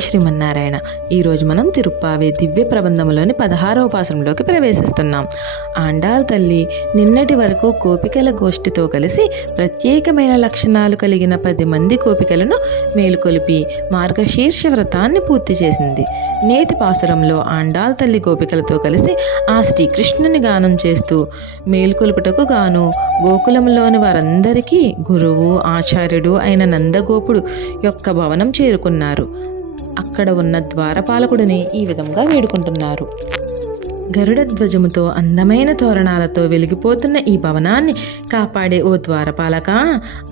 శ్రీమన్నారాయణ. ఈరోజు మనం తిరుప్పావే దివ్య ప్రబంధములోని పదహారవ పాసంలోకి ప్రవేశిస్తున్నాం. ఆండాల్ తల్లి నిన్నటి వరకు కోపికల గోష్ఠితో కలిసి ప్రత్యేకమైన లక్షణాలు కలిగిన పది మంది కోపికలను మేలుకొలిపి మార్గశీర్ష వ్రతాన్ని పూర్తి చేసింది. నేటి పాసురంలో ఆండాల్ తల్లి గోపికలతో కలిసి ఆ శ్రీకృష్ణుని గానం చేస్తూ మేలుకొలుపుటకు గాను గోకులంలోని వారందరికీ గురువు ఆచార్యుడు అయిన నందగోపుడు యొక్క భవనం చేరుకున్నారు. అక్కడ ఉన్న ద్వారపాలకుడిని ఈ విధంగా వేడుకుంటున్నారు. గరుడ ధ్వజముతో అందమైన తోరణాలతో వెలిగిపోతున్న ఈ భవనాన్ని కాపాడే ఓ ద్వారపాలక.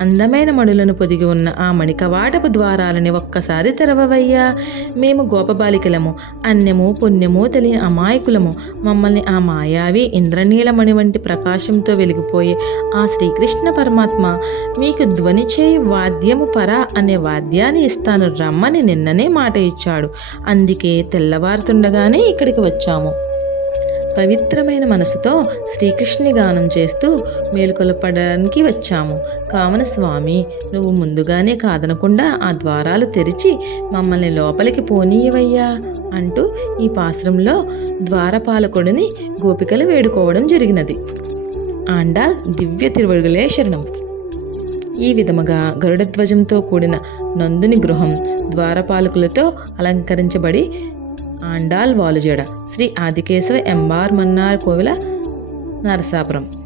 అందమైన మణులను పొదిగి ఉన్న ఆ మణికవాటపు ద్వారాలని ఒక్కసారి తెరవవయ్యా. మేము గోపబాలికలము అన్యము పుణ్యము తెలియని అమాయకులము. మమ్మల్ని ఆ మాయావి ఇంద్రనీలమణి వంటి ప్రకాశంతో వెలిగిపోయే ఆ శ్రీకృష్ణ పరమాత్మ మీకు ధ్వని చేయి వాద్యము పర అనే వాద్యాన్ని ఇస్తాను రమ్మని నిన్ననే మాట ఇచ్చాడు. అందుకే తెల్లవారుతుండగానే ఇక్కడికి వచ్చాము. పవిత్రమైన మనసుతో శ్రీకృష్ణుని గానం చేస్తూ మేలుకొలపడానికి వచ్చాము. కావున స్వామి నువ్వు ముందుగానే కాదనకుండా ఆ ద్వారాలు తెరిచి మమ్మల్ని లోపలికి పోనీయవయ్యా అంటూ ఈ పాశ్రంలో ద్వారపాలకుడిని గోపికలు వేడుకోవడం జరిగినది. ఆండాల్ దివ్య తిరువడుగులే శరణం. ఈ విధముగా గరుడధ్వజంతో కూడిన నందుని గృహం ద్వారపాలకులతో అలంకరించబడి ఆండాల్ వాలుజేడ శ్రీ ఆదికేశవ ఎంబార్ మన్నార్ కోవిల నరసాపురం.